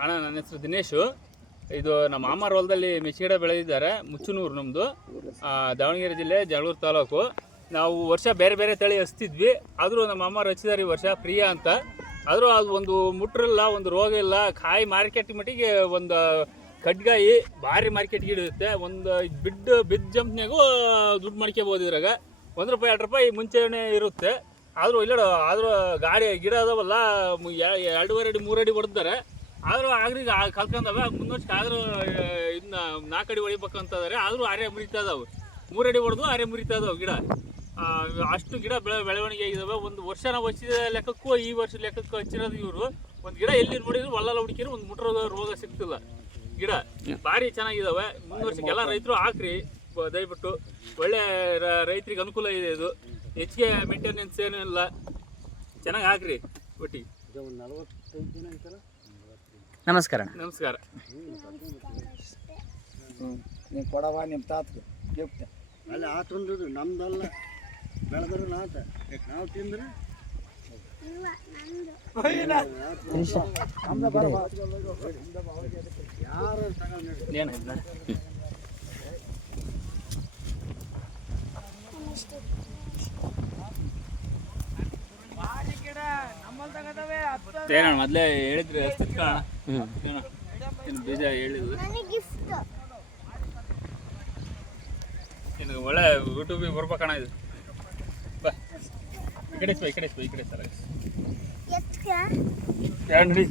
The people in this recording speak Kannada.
ಅಣ್ಣ ನನ್ನ ಹೆಸರು ದಿನೇಶು. ಇದು ನಮ್ಮ ಮಾಮಾರ ಹೊಲದಲ್ಲಿ ಮೆಣಸಿನ ಬೆಳೆದಿದ್ದಾರೆ. ಮುಚ್ಚನೂರು ನಮ್ಮದು, ದಾವಣಗೆರೆ ಜಿಲ್ಲೆ ಜಗಳೂರು ತಾಲೂಕು. ನಾವು ವರ್ಷ ಬೇರೆ ಬೇರೆ ತಳಿ ಹಚ್ತಿದ್ವಿ, ಆದರೂ ನಮ್ಮ ಮಾಮಾರು ಹಚ್ಚಿದ್ದಾರೆ ಈ ವರ್ಷ ಪ್ರಿಯಾ ಅಂತ. ಆದರೂ ಅದು ಒಂದು ಮುಟ್ರಿಲ್ಲ, ಒಂದು ರೋಗ ಇಲ್ಲ. ಕಾಯಿ ಮಾರ್ಕೆಟ್ ಮಟ್ಟಿಗೆ ಒಂದು ಕಡ್ಗಾಯಿ ಭಾರಿ ಮಾರ್ಕೆಟ್ಗೆ ಹಿಡಿಯುತ್ತೆ. ಒಂದು ಬಿದ್ದ ಜಂಪ್ನಾಗೂ ದುಡ್ಡು ಮಾಡ್ಕೋಬೋದು. ಇದ್ರಾಗ ₹1 2 ಮುಂಚೆನೇ ಇರುತ್ತೆ. ಆದರೂ ಆದರೂ ಗಾಡಿ ಗಿಡ ಅದಾವಲ್ಲ 2.5 ಅಡಿ 3 ಅಡಿ ಹೊಡೆದಾರೆ. ಆದರೂ ಆಗ್ರಿಗೆ ಕಲ್ಕೊಂಡವೆ. ಮುಂದೊಂದು ಆದರೂ ಇನ್ನು 4 ಅಡಿ ಹೊಡಿಬೇಕಂತಂದರೆ ಆದರೂ ಆರೆ ಮುರಿತಾ ಇದಾವೆ. 3 ಅಡಿ ಹೊಡೆದು ಆರೆ ಮುರಿತಾ ಇದಾವೆ ಗಿಡ. ಅಷ್ಟು ಗಿಡ ಬೆಳವಣಿಗೆ ಆಗಿದ್ದಾವೆ. ಒಂದು ವರ್ಷ ನಾವು ಹಚ್ಚಿದ ಲೆಕ್ಕಕ್ಕೂ ಈ ವರ್ಷದ ಲೆಕ್ಕಕ್ಕೂ ಹಚ್ಚಿರೋದು ಇವರು. ಒಂದು ಗಿಡ ಎಲ್ಲಿ ನೋಡಿದ್ರು ಹೊಲ ಹುಡುಕಿದ್ರು ಒಂದು ಮುಟ್ರ ರೋಗ ಸಿಗ್ತಿಲ್ಲ. ಗಿಡ ಭಾರಿ ಚೆನ್ನಾಗಿದ್ದಾವೆ. ಮುಂದಿನ ವರ್ಷಕ್ಕೆಲ್ಲ ರೈತರು ಹಾಕ್ರಿ ದಯವಿಟ್ಟು. ಒಳ್ಳೆ ರೈತರಿಗೆ ಅನುಕೂಲ ಇದೆ. ಇದು ಹೆಚ್ಚಿಗೆ ಮೇಂಟೆನೆನ್ಸ್ ಏನೂ ಇಲ್ಲ. ಚೆನ್ನಾಗಿ ಹಾಕ್ರಿ ಒಟ್ಟಿಗೆ. ನಮಸ್ಕಾರ. ನಮಸ್ಕಾರ. ನೀವು ಕೊಡವ ನಿಮ್ಮ ತಾತಗೆ ಗಿಫ್ಟ್ ಅಲ್ಲಿ ಆತಂದ್ರು ನಮ್ದಲ್ಲ, ಬೆಳೆದ್ರೆ ನಾತ ನಾವು ತಿಂದ್ರೆ ಯಾರು ತಗೊಂಡು ಏನಣ್ಣ ಮೊದಲೇ ಹೇಳಿದ್ರೆ ಬೀಜ ಹೇಳಿದ್ರು. ಇನ್ನು ಒಳ್ಳೆ ಯೂಟ್ಯೂಬಿಗೆ ಬರ್ಬೇಕಣ್ಣ. ಇದು ಬಾ ಈ ಕಡೆ ಸರ್ 2 ನಡಿ.